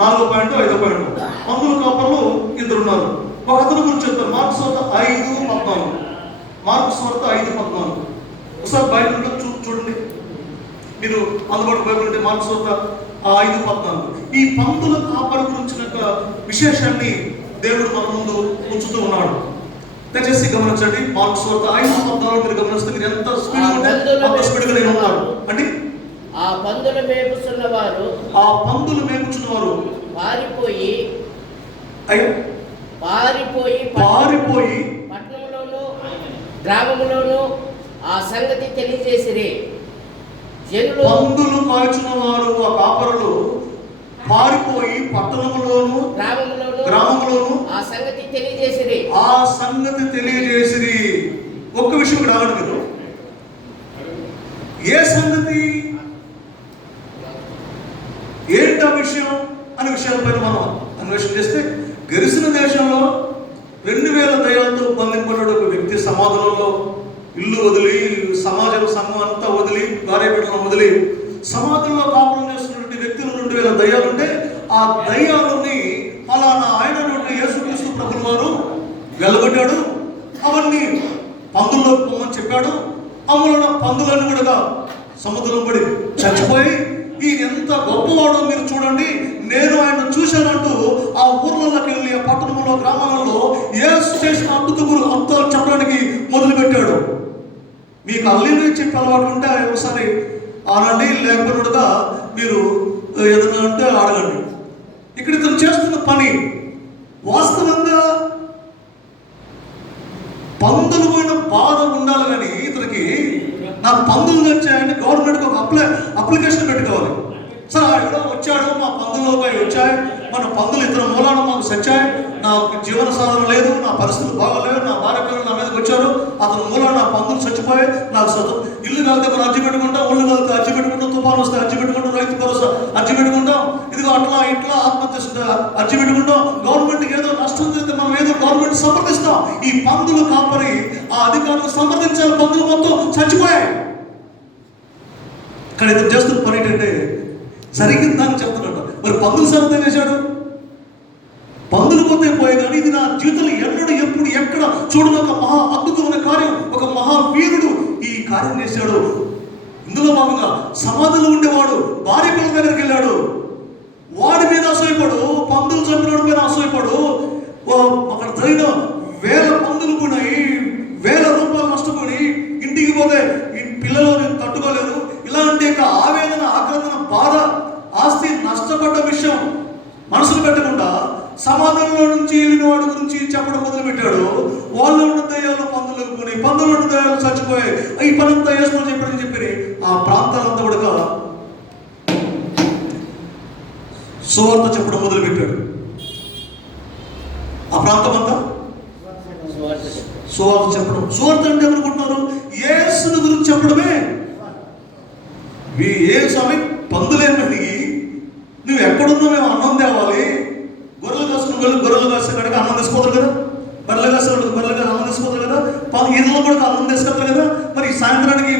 నాలుగో పాయింట్ ఐదో పాయింట్. పందుల కాపర్లు ఇద్దరు ఉన్నారు ఒక అతని గురించి చెప్తారు మార్క్స్ వార్త ఐదు పద్నాలుగు. మార్క్స్ వార్త ఐదు పద్నాలుగు. ఒకసారి బైబిల్ ఉంటే చూ చూడండి. మీరు అందుబాటు బైబిల్ ఉంటే మార్క్స్ వార్త ఆ ఐదు పద్నాలుగు. ఈ పందుల కాపరి గురించిన విశేషాన్ని దేవుడు మన ముందు ఉంచుతూ ఉన్నాడు. దయచేసి గమనించండి. మార్క్స్ వార్త ఐదు పద్నాలుగు మీరు గమనిస్తే మీరు ఎంత స్పీడ్ ఉంటే అంత స్పీడ్గా నేను ఉన్నాను అంటే ఆ పందులు మేపుస్తున్న వారు ఆ పందులు మేపుచున్నవారు పారిపోయి అయ్- పారిపోయి పారిపోయి పట్టణంలోను గ్రామంలోను ఆ సంగతి తెలియజేసిరి. జనులు పందులు కాల్చున్నవారు ఆ కాపరులు పారిపోయి పట్టణంలోను గ్రామంలోను గ్రామంలోను ఆ సంగతి తెలియజేసిరి. ఆ సంగతి తెలియజేసిరి. ఒక్క విషయం మీరు. ఏ సంగతి ఏంటి ఆ విషయం అనే విషయాలపైన మనం అన్వేషణ చేస్తే గరిసిన దేశంలో రెండు వేల దయాలతో బంధింపబడ్డ ఒక వ్యక్తి సమాధానంలో ఇల్లు వదిలి సమాజం సంఘం అంతా వదిలి భార్య వదిలి సమాజంలో కాపురం చేస్తున్నటువంటి వ్యక్తులు రెండు వేల దయ్యాలుంటే ఆ దయ్యాలని ఫలానా ఆయన నుండి యేసుక్రీస్తు ప్రభులు వారు వెలగొట్టాడు. అవన్నీ పందుల్లో పొమ్మని చెప్పాడు. అమ్ములో పందులన్నీ కూడా సముద్రం పడి చచ్చిపోయి ఈయన ఎంత గొప్పవాడో మీరు చూడండి. నేను ఆయన చూశానంటూ ఆ ఊర్లలోకి వెళ్ళి ఆ పట్టణంలో గ్రామాలలో ఏ చేసిన అద్భుతములు అర్థాలు చెప్పడానికి మొదలుపెట్టాడు. మీకు అల్లిని చెప్పి అలవాటు ఉంటే ఒకసారి ఆనండి లేకపోతే మీరు ఏదైనా అంటే అడగండి. ఇక్కడ ఇతను చేస్తున్న పని వాస్తవంగా పందులు పోయిన బాధ ఉండాలి కానీ ఇతనికి నా పందులు వచ్చాయని గవర్నమెంట్కి ఒక అప్లై అప్లికేషన్ పెట్టుకోవాలి. సార్ ఎవడో వచ్చాడు మా పందులపై వచ్చాయి మన పందులు ఇతర మూలాన మాకు సచ్చాయి. నాకు జీవన సాధన లేదు నా పరిస్థితులు బాగోలేవు నా భార్య పిల్లలు నా మీదకి వచ్చారు. అతని మూలాన నా పందులు చచ్చిపోయాయి. నాకు సొంతం ఇల్లు కలితే మనం అర్జీ పెట్టుకుంటాం ఒళ్ళు కలితే అర్జీ పెట్టుకుంటాం తుఫాను వస్తే అర్జీ పెట్టుకుంటాం రైతు భరోసా అర్జీ పెట్టుకుంటాం. ఇదిగో అట్లా ఇట్లా ఆత్మహత్య చేస్తే అర్జీ పెట్టుకుంటాం. గవర్నమెంట్కి ఏదో నష్టం జరిగితే మనం ఏదో గవర్నమెంట్ సమర్థిస్తాం. ఈ పందులు కాపరి ఆ అధికారులు సమర్థించాలి పందులు మొత్తం చచ్చిపోయాయి. కానీ ఇతను చేస్తున్న పని ఏంటంటే జరిగిందని చెప్తున్నాడు మరి పందులు సమర్థం వేశాడు పందులు పోతే పోయే కానీ ఇది నా జీవితంలో ఎన్నడూ ఎప్పుడు ఎక్కడ చూడని ఒక మహా అద్భుతమైన కార్యం ఒక మహావీరుడు ఈ కార్యం చేశాడు. ఇందులో భాగంగా సమాధిలో ఉండేవాడు భార్య పిల్లల దగ్గరికి వెళ్ళాడు వాడి మీద అసూయపడు పందులు చంపినోడి మీద అసూయపడు ఓ అక్కడ జరిగిన వేల పందులు పోయినాయి వేల రూపాయలు నష్టపోయి ఇంటికి పోతే ఈ పిల్లలు తట్టుకోలేరు ఇలాంటి యొక్క ఆవేదన ఆక్రందన బాధ ఆస్తి నష్టపడ్డ విషయం మనసులు పెట్టకుండా సమాధుల్లో నుంచి వెళ్ళిన వాడి గురించి చెప్పడం మొదలు పెట్టాడు వాళ్ళు ఉన్న దయ్యాలు పందులు కొని పందులు ఉన్న దయ్యాలు చచ్చిపోయాయి ఈ పనంతా వేసుకొని చెప్పారని చెప్పి ఆ ప్రాంతాలంతా కూడా సువార్త చెప్పడం మొదలుపెట్టాడు. ఆ ప్రాంతం అంతా? సువార్త చెప్పడం. సువార్త అంటే ఏమనుకుంటున్నారు? ఏసుని గురించి చెప్పడమే. మీ ఏ స్వామి పందులేమండి నువ్వు ఎక్కడున్నా మేము అన్నం తేవాలి. గొర్రెలు కాసుకుని వెళ్ళి గొర్రెలు కాసే కనుక అన్నం తీసుకోతారు కదా. బర్రెలు కాసే బర్రెలు కాసి అన్నం తీసుకోతారు కదా. పా- ఈదలో కూడా అన్నం తీసుకెళ్తారు కదా. ఈ సాయంత్రానికి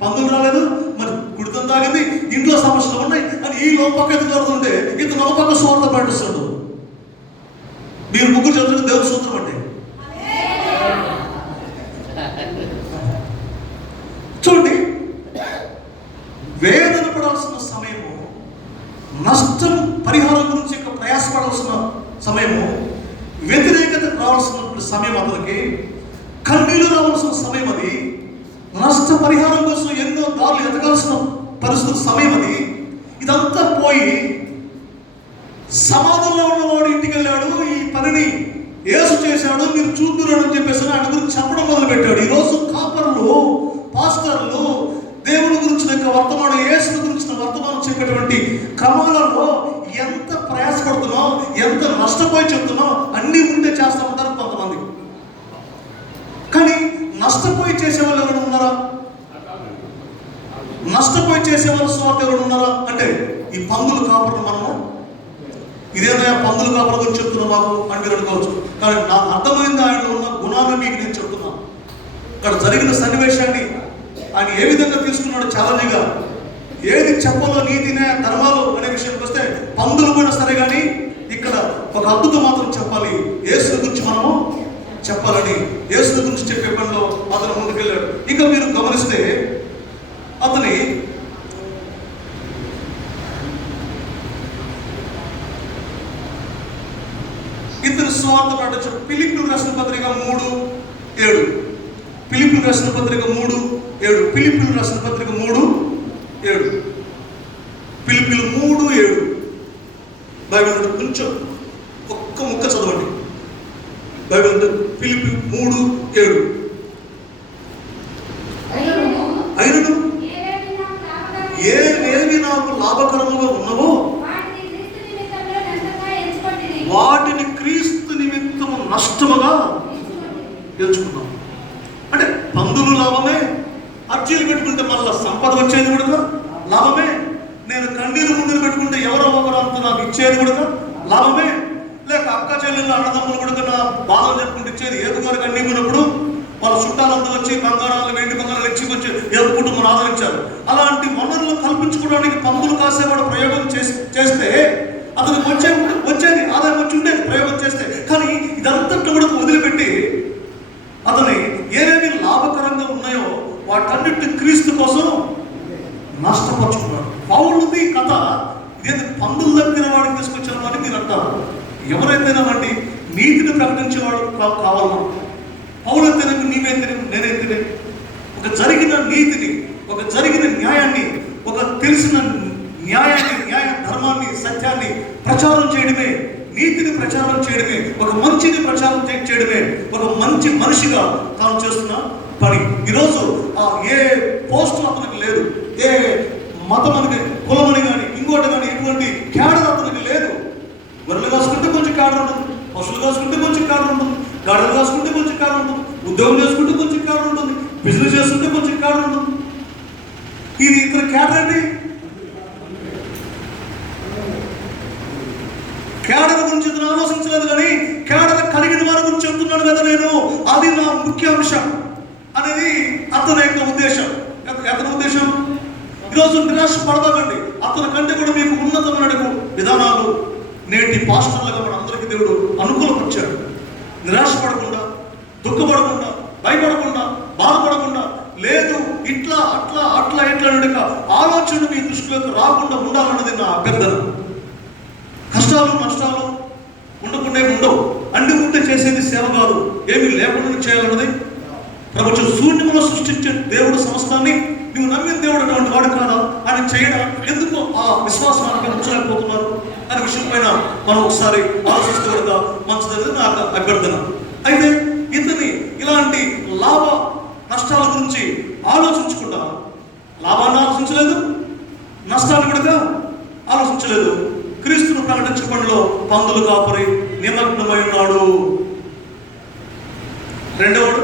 పందులు రాలేదు మరి కుడితం తాగింది ఇంట్లో సమస్యలు ఉన్నాయి అని ఈ లోపక్క ఎదుగు కడుతుంటే ఇతను ఒక పక్క సువార్త పాటిస్తాడు. మీరు ముగ్గురు చదువుతున్న దేవుని సూత్రం అంటే చూడండి వేదన పడాల్సిన సమయము నష్టం పరిహారం గురించి యొక్క ప్రయాసపడాల్సిన సమయము వ్యతిరేకత రావాల్సిన సమయం అతనికి కన్నీళ్ళు రావాల్సిన సమయం అది. నష్ట పరిహారం కోసం ఎన్నో దారులు ఎదగాల్సిన పరిస్థితి సమయం అది. ఇదంతా పోయి సమాధంలో ఉన్నవాడు ఇంటికి వెళ్ళాడు ఈ పనిని యేసు చేశాడు మీరు చూద్దురు అని చెప్పేసి ఆయన గురించి చెప్పడం మొదలు పెట్టాడు ఈరోజు కాపర్లు పాస్టర్లు దేవుని గురించిన యొక్క వర్తమానం యేసు గురించిన వర్తమానం చెప్పేటువంటి క్రమాలలో ఎంత ప్రయాసపడుతున్నాం ఎంత నష్టపోయి చెప్తున్నాం అన్నీ ఉంటే చేస్తామంటారు కొంతమంది. కానీ నష్టపోయి చేసేవాళ్ళు ఎవరైనా ఉన్నారా నష్టపోయి చేసేవాళ్ళు స్వార్థ ఎవరైనా ఉన్నారా? అంటే ఈ పందులు కాపర్లు మనము. ఇదేనా పందులు కాపల గురించి చెప్తున్నా మాకు అని మీరు అనుకోవచ్చు. కానీ నాకు అర్థమైంది ఆయన ఉన్న గుణాన్ని మీకు నేను చెప్తున్నాను ఇక్కడ జరిగిన సన్నివేశాన్ని ఆయన ఏ విధంగా తీసుకున్నాడు ఛాలెంజ్గా ఏది చెప్పలో నీతి ధర్మాలు అనే విషయానికి వస్తే పందులు పోయినా సరే కానీ ఇక్కడ ఒక అద్భుతం మాత్రం చెప్పాలి. యేసు గురించి మనము చెప్పాలని. యేసు గురించి చెప్పే పనిలో అతను ముందుకెళ్ళాడు. ఇంకా మీరు గమనిస్తే అతని స్వార్థ ప్రకటించ పిలిపిలు రాసిన పత్రిక మూడు ఏడు. పిలిపిలు రాసిన పత్రిక మూడు ఏడు. పిలిపిలు రాసిన పత్రిక మూడు ఏడు. పిలిపిలు మూడు ఏడు. బైబిల్ కొంచెం ఒక్క ముక్క చదవండి. బైబిల్ నుండి పిలిపి మూడు ఏడు. అయినను? ఏవేవి నాకు లాభకరముగా ఉన్నవో వాటిని నష్టముగా ఎంచుకున్నాం అంటే పందులు లాభమే అర్జీలు పెట్టుకుంటే మళ్ళీ సంపద వచ్చేది కూడా లాభమే నేను కన్నీరు ముందులు పెట్టుకుంటే ఎవరో ఒకరు అంత నాకు ఇచ్చేది కూడా లాభమే లేక అక్క చెల్లెళ్ళు అన్నదమ్ములు కూడా నా బాధలు చెప్పుకుంటూ ఇచ్చేది. ఏదుగారు కన్నీమున్నప్పుడు వాళ్ళ చుట్టాలంతా వచ్చి బంగారాలు వెండి బంగారాలు ఇచ్చి వచ్చి ఏదో కుటుంబం ఆదరించారు. అలాంటి వనరులు కల్పించుకోవడానికి పందులు కాసేవాడు ప్రయోగం చేసి చేస్తే అతనికి వచ్చే వచ్చేది ఆదాయం వచ్చి ఉండేది. ప్రయోగం ఇదంతా కూడా వదిలిపెట్టి అతని ఏవేవి లాభకరంగా ఉన్నాయో వాటన్నిటి క్రీస్తు కోసం నష్టపరుచుకున్నాడు. పౌరుది కథ ఇదేది పందులు తప్పిన వాడిని తీసుకొచ్చిన వాడిని మీరు అంటారు. ఎవరైతేనేమండి నీతిని ప్రకటించేవాడు కా- కావాలి మనకు పౌరైతేనేమి నీవైతేనేమి నేనైతేనే. ఒక జరిగిన నీతిని ఒక జరిగిన న్యాయాన్ని ఒక తెలిసిన న్యాయాన్ని న్యాయ ధర్మాన్ని సత్యాన్ని ప్రచారం చేయడమే నీతిని ప్రచారం చేయడమే ఒక మంచిని ప్రచారం చేయడమే ఒక మంచి మనిషిగా తాను చేస్తున్న పని. ఈరోజు ఆ ఏ పోస్ట్ అతనికి లేదు ఏ మతం అని కులమని కానీ ఇంకోటి కానీ ఇటువంటి క్యాడర్ అతనికి లేదు. గొర్రెలు కాసుకుంటే కొంచెం క్యాడర్ ఉంటుంది పశువులు కాసుకుంటే కొంచెం క్యాడర్ ఉంటుంది గాడలు కాసుకుంటే కొంచెం క్యాడర్ ఉంటుంది ఉద్యోగం చేసుకుంటే కొంచెం క్యాడర్ ఉంటుంది బిజినెస్ చేసుకుంటే కొంచెం క్యాడర్ ఉంటుంది. ఇది ఇతర క్యాడర్ అంటే కేడర గురించి ఇతను ఆలోచించలేదు కానీ కేడర కలిగిన వారి గురించి చెప్తున్నాను కదా నేను. అది నా ముఖ్య అంశం అనేది అతని యొక్క ఉద్దేశం. అతని ఉద్దేశం? ఈరోజు నిరాశ పడదామండి అతని కంటే కూడా మీకు ఉన్నతమైన విధానాలు నేటి పాస్టర్లుగా మన అందరికీ దేవుడు అనుకూలపరిచాడు. నిరాశ పడకుండా దుఃఖపడకుండా భయపడకుండా బాధపడకుండా లేదు ఇట్లా అట్లా అట్లా ఇట్లా అనే ఆలోచన మీ దృష్టిలోకి రాకుండా ఉండాలన్నది నా అభ్యర్థన. కష్టాలు నష్టాలు ఉండకుండా ఉండవు అన్ని ఉంటే చేసేది సేవ కాదు. ఏమి లేకుండా చేయాలన్నది ప్రపంచం శూన్యములో సృష్టించే దేవుడు సంస్థాన్ని నువ్వు నమ్మిన దేవుడు అటువంటి వాడు కాదా? ఆయన చేయడం? ఎందుకు ఆ విశ్వాసానికి ఉంచలేకపోతున్నారు? అనే విషయం పైన మనం ఒకసారి ఆలోచిస్తూ కూడా మంచిదని నాకు అభ్యర్థన. అయితే ఇతని ఇలాంటి లాభ నష్టాల గురించి ఆలోచించకుండా లాభాన్ని ఆలోచించలేదు నష్టాన్ని కూడా ఆలోచించలేదు. క్రీస్తును ప్రకటించడంలో పందులు కాపరి నిమగ్నమై ఉన్నాడు. రెండవడు